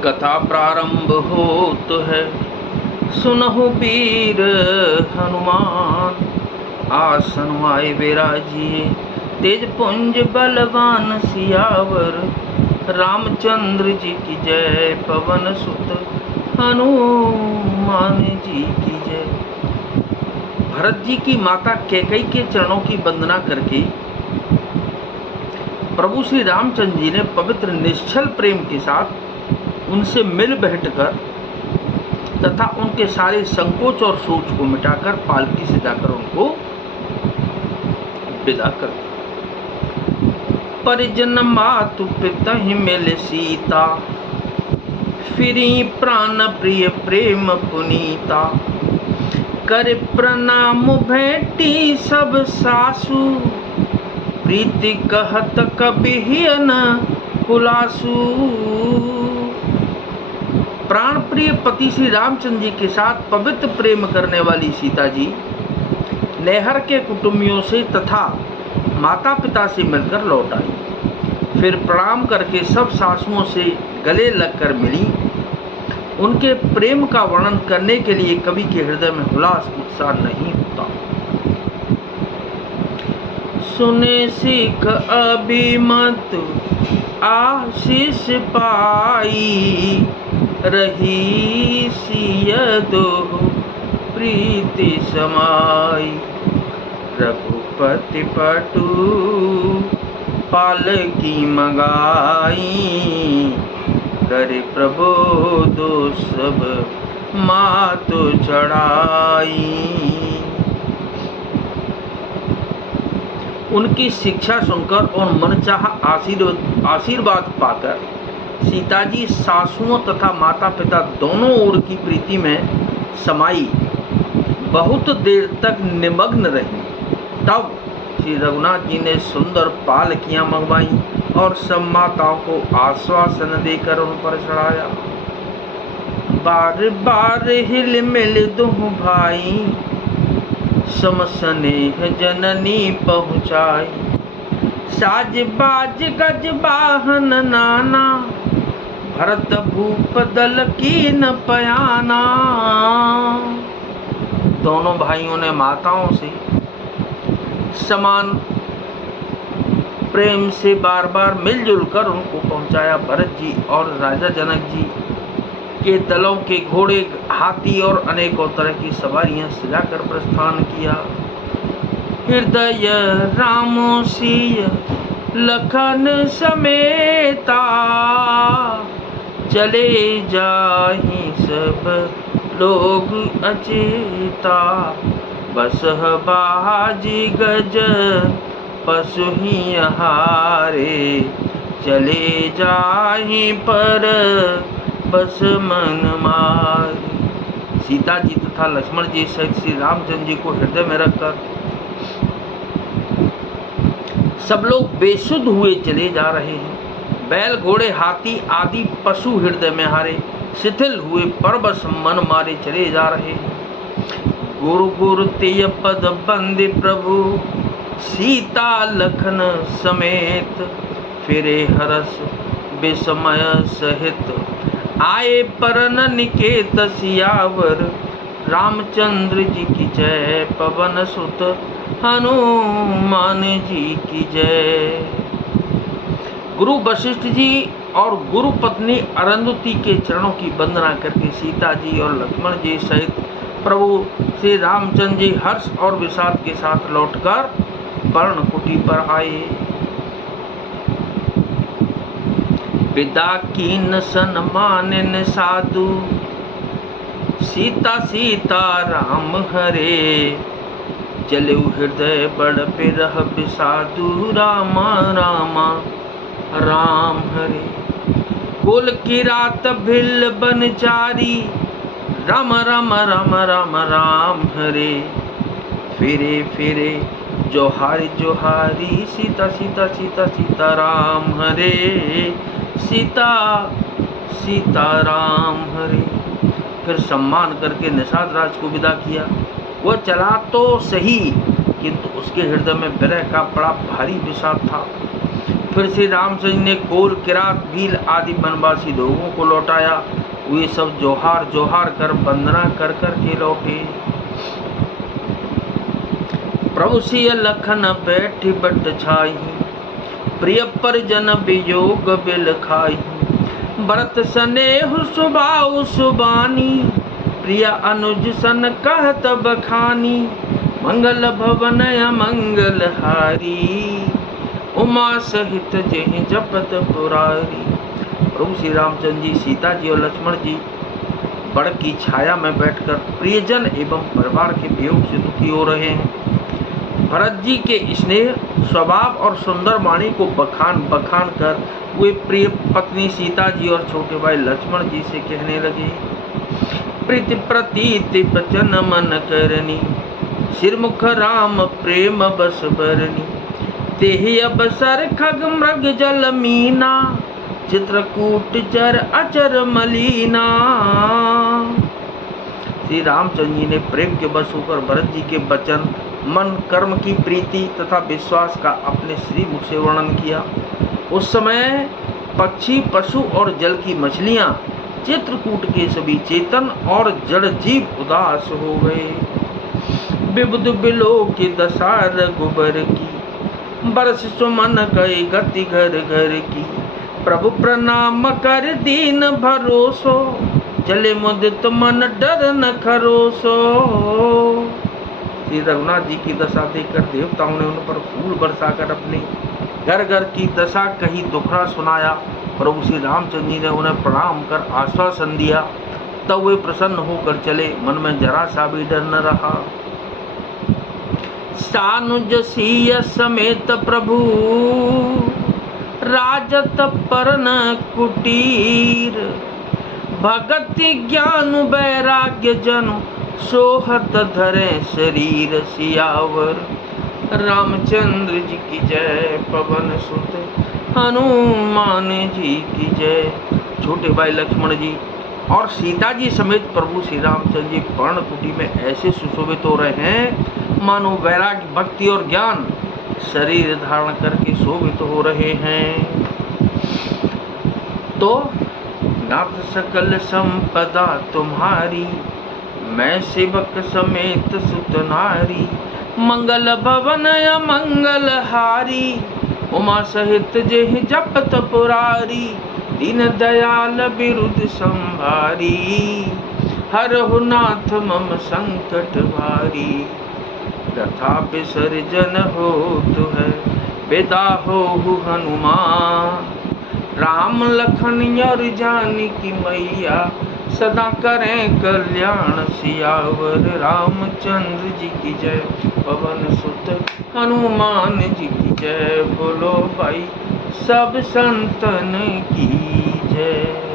कथा प्रारंभ होत है, सुनहु वीर हनुमान। आसन आए विराजिए, तेज पुंज बलवान सियावर। रामचंद्र जी की जय, पवन सुत हनुमान जी की जय। भरत जी की माता कैकेयी के चरणों की वंदना करके प्रभु श्री रामचंद्र जी ने पवित्र निश्चल प्रेम के साथ उनसे मिल बैठकर तथा उनके सारे संकोच और सोच को मिटाकर पालकी से जाकर उनको विदा कर दिया। परिजन मातु पिता ही मिल सीता, फिरी प्राण प्रिय प्रेम पुनीता। कर प्रणाम भेटी सब सासु, प्रीति कहत कबिहिन हुलासु। प्राण प्रिय पति श्री रामचंद्र जी के साथ पवित्र प्रेम करने वाली सीता जी नैहर के कुटुंबियों से तथा माता पिता से मिलकर लौट आई। फिर प्रणाम करके सब सासुओं से गले लगकर मिली। उनके प्रेम का वर्णन करने के लिए कवि के हृदय में हुलास उत्साह नहीं होता। सुने सिख अभिमत आशीष पाई, रही सिय दो प्रीति समाई। रघुपति पटु पालकी मंगाई, करे प्रबोधो सब मातु चढ़ाई। उनकी शिक्षा सुनकर और मनचाहा आशीर्वाद पाकर सीता जी सासुओं तथा माता पिता दोनों ओर की प्रीति में समाई बहुत देर तक निमग्न रही। तब श्री रघुनाथ जी ने सुंदर पालकियां मंगवाई और सब माताओं को आश्वासन देकर उन पर चढ़ाया। बार बार हिल मिल दुह भाई, सम स्नेह जननी पहुँचाई। साज बाज गज बाहन नाना, भरत भूप दल की न पयाना। दोनों भाइयों ने माताओं से समान प्रेम से बार बार मिलजुल कर उनको पहुंचाया। भरत जी और राजा जनक जी के दलों के घोड़े, हाथी और अनेकों तरह की सवारियां सजाकर प्रस्थान किया। हृदय रामो सिय लखन समेता, चले जाहि सब लोग अचेता। बसह बाजी गज पशु ही हारे, चले जाहि पर बस मन मारे। सीता जी तथा लक्ष्मण जी सहित श्री रामचंद्र जी को हृदय में रखकर सब लोग बेसुध हुए चले जा रहे हैं। बैल घोड़े हाथी आदि पशु हृदय में हारे, शिथिल हुए परबस मन मारे चले जा रहे हैं। गुरु गुरु तेय पद बंदे प्रभु, सीता लखन समेत। फिरे हरस विस्मय सहित, आए परन निकेत सियावर। रामचंद्र जी की जय, पवन सुत हनुमान जी की जय। गुरु वशिष्ठ जी और गुरु पत्नी अरुंधति के चरणों की वंदना करके सीता जी और लक्ष्मण जी सहित प्रभु श्री रामचंद्र जी हर्ष और विषाद के साथ लौटकर पर्णकुटी पर आए। विदा कीन सन्मानिन साधु, सीता सीता राम हरे। चले हृदय बड़ बिरह बिसाधु, रामा रामा राम हरे। कुल की रात भिल बनचारी, राम राम राम राम राम हरे। फिरे फिरे जोहारी जोहारी, सीता सीता सीता सीता राम हरे। सीता सीता राम हरे। फिर सम्मान करके निषाद राज को विदा किया। वह चला तो सही, किंतु उसके हृदय में विरह का बड़ा भारी विषाद था। फिर श्री रामचंद्र ने कोल, किरात, भील आदि वनवासी लोगों को लौटाया। वे सब जोहार जोहार कर वंदना कर कर के लौटे। प्रभु सिय लखन बैठी बट छाई, प्रिय परिजन वियोग बिल खाई। भरत स्नेह सुभाव सुबानी, प्रिय अनुज सन कहत बखानी। मंगल भवन मंगल हारी, उमा सहित जेहि जपत पुरारी। प्रभु श्री रामचंद्र जी, सीता जी और लक्ष्मण जी बड़ की छाया में बैठकर प्रियजन एवं परिवार के वियोग से दुखी हो रहे हैं। भरत जी के स्नेह, स्वभाव और सुंदर वाणी को बखान बखान कर वे प्रिय पत्नी सीता जी और छोटे भाई लक्ष्मण जी से कहने लगे, प्रीति प्रतीति बचन मन करनी, सिरमुख राम प्रेम बस बरनी। तेहि अबसर खग मृग जल मीना, चित्रकूट चर अचर मलीना। श्री रामचंद्र जी ने प्रेम के बस होकर भरत जी के वचन, मन, कर्म की प्रीति तथा विश्वास का अपने श्री मुख से वर्णन किया। उस समय पक्षी, पशु और जल की मछलियां, चित्रकूट के सभी चेतन और जड़ जीव उदास हो गए। विबुध बिलो की दशा रघुबर की, बरस सुमन गए गति घर घर की। प्रभु प्रणाम कर दीन भरोसो, चले मुदित मन डर न खरोसो। श्री रघुनाथ जी की दशा देखकर देवताओं ने उन पर फूल बरसाकर अपनी घर घर की दशा कही, दुखड़ा सुनाया। प्रभु श्री रामचंद्र जी ने उन्हें प्रणाम कर आश्वासन दिया। तब वे प्रसन्न होकर चले, मन में जरा सा भी डर न रहा। सानुज सिय समेत प्रभु, राजत परन कुटीर। भगति ज्ञान वैराग्य जनु, सोहत धरे शरीर सियावर। रामचंद्र जी की जय, पवन सुत हनुमान जी की जय। छोटे भाई लक्ष्मण जी और सीता जी समेत प्रभु श्री रामचंद्र जी पर्णकुटी में ऐसे सुशोभित हो रहे हैं मानो वैराग्य, भक्ति और ज्ञान शरीर धारण करके शोभित हो रहे हैं। तो नाथ सकल संपदा तुम्हारी, मैं सेवक समेत सुत नारी। मंगल भवन मंगल हारी, उमा सहित जेहि जपत पुरारी। दीन दयाल बिरुद संभारी, हरहु नाथ मम संकट भारी। तथा विसर्जन होतु है, विदा होहु हनुमान। राम लखन और जानकी मैया, सदा करें कल्याण सियावर। रामचंद्र जी की जय, पवन सुत हनुमान जी की जय। बोलो भाई सब संतन की जय।